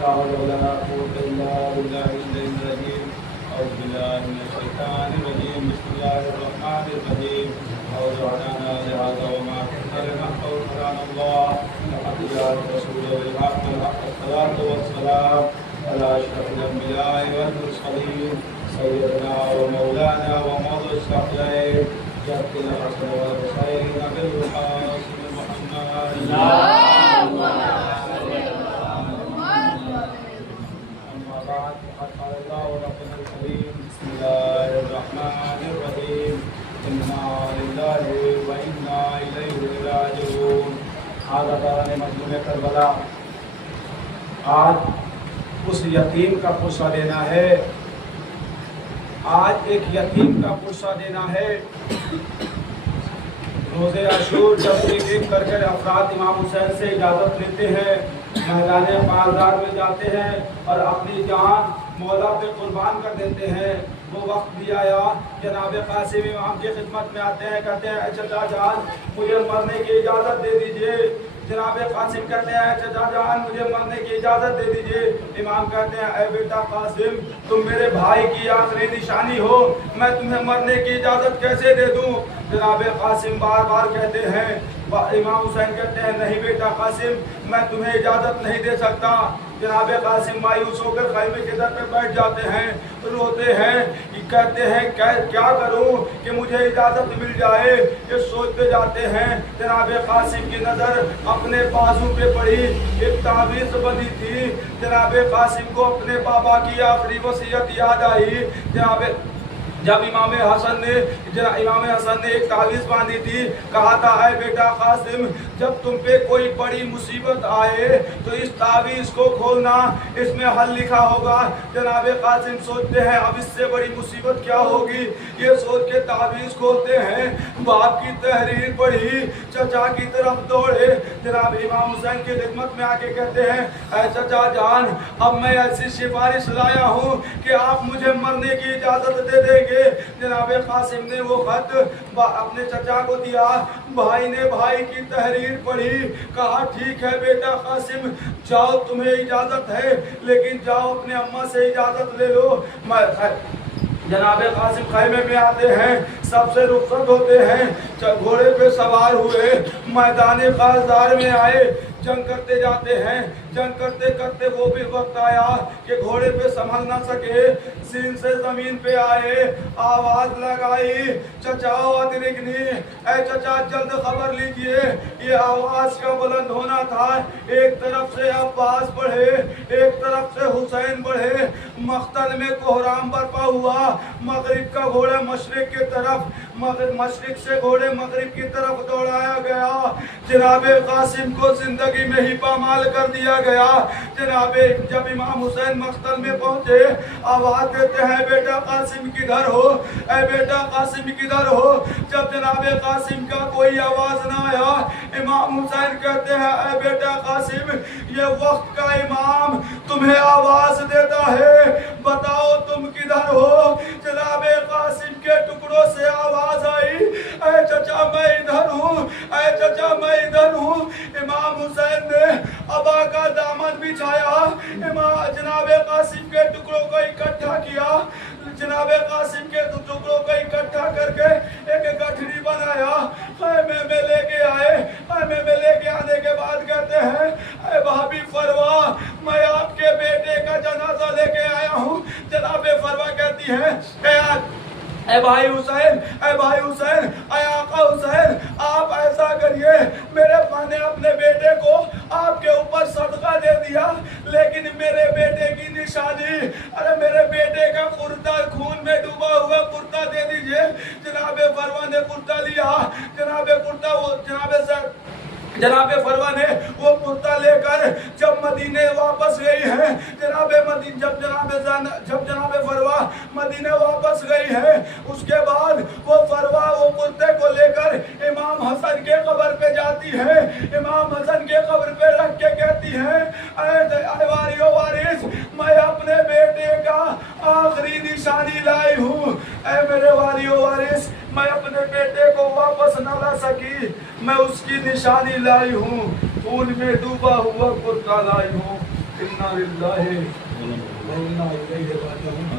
لا حول ولا قوة إلا بالله العلي العظيم. أعوذ بالله من الشيطان الرجيم. بسم الله الرحمن الرحيم. أوزعنا لهذا وما كنا لنحفظ كلام الله لقد جاء الرسول بالحق الصلاة والسلام على أشرف الأنبياء والمرسلين سيدنا ومولانا وموضع الثقلين جد الحسن والحسين أبي القاسم محمد. أما بعد فقد قال الله ربنا الكريم. بسم الله الرحمن الرحيم. إنا لله وإنا إليه راجعون. هذا دوران مجموعہ کربلا. آج اس یتیم کا پرسہ دینا ہے. آج ایک یتیم کا پرسہ دینا ہے. روزے عاشور جب ایک ایک کر کر افراد امام حسین سے اجازت لیتے ہیں، میدان بازار میں جاتے ہیں اور اپنی جان مولا پہ قربان کر دیتے ہیں، وہ وقت بھی آیا. جناب قاسم امام کی خدمت میں آتے ہیں، کہتے ہیں اے چچا جان مجھے مرنے کی اجازت دے دیجئے. جناب قاسم کہتے ہیں اے چچا جان مجھے مرنے کی اجازت دے دیجئے. امام کہتے ہیں اے بیٹا قاسم تم میرے بھائی کی آخری نشانی ہو، میں تمہیں مرنے کی اجازت کیسے دے دوں. جناب قاسم بار بار کہتے ہیں، امام حسین کہتے ہیں نہیں بیٹا قاسم میں تمہیں اجازت نہیں دے سکتا. جناب قاسم مایوس ہو کر خیمے کے در پہ بیٹھ جاتے ہیں، روتے ہیں، کہتے ہیں کیا کروں کہ مجھے اجازت مل جائے. یہ سوچتے جاتے ہیں. جناب قاسم کی نظر اپنے بازو پہ پڑی، ایک تعویذ بندی تھی. جناب قاسم کو اپنے بابا کی آخری وصیت یاد آئی. جب امام حسن نے ایک تعویذ باندھی تھی، کہا تھا اے بیٹا قاسم جب تم پہ کوئی بڑی مصیبت آئے تو اس تعویذ کو کھولنا، اس میں حل لکھا ہوگا. جناب قاسم سوچتے ہیں اب اس سے بڑی مصیبت کیا ہوگی. یہ سوچ کے تعویذ کھولتے ہیں، باپ کی تحریر پڑھی، چچا کی طرف دوڑے. جناب امام حسین کی خدمت میں آ کے کہتے ہیں اے چچا جان اب میں ایسی سفارش لایا ہوں کہ آپ مجھے مرنے کی اجازت دے دیں گے. جناب قاسم نے وہ خط اپنے چچا کو دیا. بھائی نے بھائی کی تحریر پڑھی، کہا ٹھیک ہے بیٹا قاسم جاؤ تمہیں اجازت ہے، لیکن جاؤ اپنے اماں سے اجازت لے لو. جناب قاسم خیمے میں آتے ہیں، سب سے رخصت ہوتے ہیں، گھوڑے پہ سوار ہوئے میدان بازار میں آئے. جنگ کرتے جاتے ہیں. جنگ کرتے کرتے وہ بھی وقت آیا کہ گھوڑے پہ سنبھل نہ سکے، سین سے زمین پہ آئے، آواز لگائی چچا ادرکنی، اے چچا جلد خبر لیجئے. یہ آواز کا بلند ہونا تھا. ایک طرف سے عباس بڑھے، ایک طرف سے حسین بڑھے. مقتل میں کوہرام برپا ہوا. مغرب کا گھوڑا مشرق کی طرف، مشرق سے گھوڑے مغرب کی طرف دوڑایا گیا. جناب قاسم کو زندگی میں ہی پامال کر دیا گیا. جب امام حسین مقتل میں پہنچے آواز دیتے ہیں بیٹا قاسم کدھر ہو، اے بیٹا قاسم کدھر ہو. جب جناب قاسم کا کوئی آواز نہ آیا امام حسین کہتے ہیں اے بیٹا قاسم یہ وقت کا امام تمہیں آواز دیتا ہے، بتاؤ تم کدھر ہو. جناب قاسم کے ٹکڑوں سے آواز آئی اے چچا میں ادھر ہوں، اے چچا میں ادھر ہوں. امام حسین نے ابا کا دامن بچھایا، جناب قاسم کے ٹکڑوں کو اکٹھا کیا. جناب قاسم کے ٹکڑوں کو اکٹھا کر کے ایک گٹھڑی بنایا، خیمے میں لے کے آئے. خیمے میں لے کے آنے کے بعد کہتے ہیں اے بھابی فروا میں آپ کے بیٹے کا جنازہ لے کے آیا ہوں. جناب فروا کہتی ہے اے بھائی حسین، اے بھائی حسین، اے آقا حسین آپ ایسا کریے میں نے اپنے بیٹے کو آپ کے اوپر صدقہ دے دیا، لیکن میرے بیٹے کی نشانی، ارے میرے بیٹے کا کرتا خون میں ڈوبا ہوا کرتا دے دیجئے. جناب فروا نے کرتا لیا. جناب فروا نے وہ کرتا لے کر جب مدینے واپس گئی ہے، جب جناب فروا مدینے واپس گئی ہے اس کے بعد وہ فروا وہ کرتے کو لے کر امام حسن کے قبر پہ جاتی ہے. امام حسن کے قبر پہ رکھ کے کہتی ہے اے واری و وارث میں اپنے بیٹے کا آخری نشانی لائی ہوں. اے میرے واری و وارث میں اپنے بیٹے کو واپس نہ لا سکی، میں اس کی نشانی لائی ہوں، خون میں ڈوبا ہوا کرتا لائی ہوں. انا للہ و انا الیہ راجعون.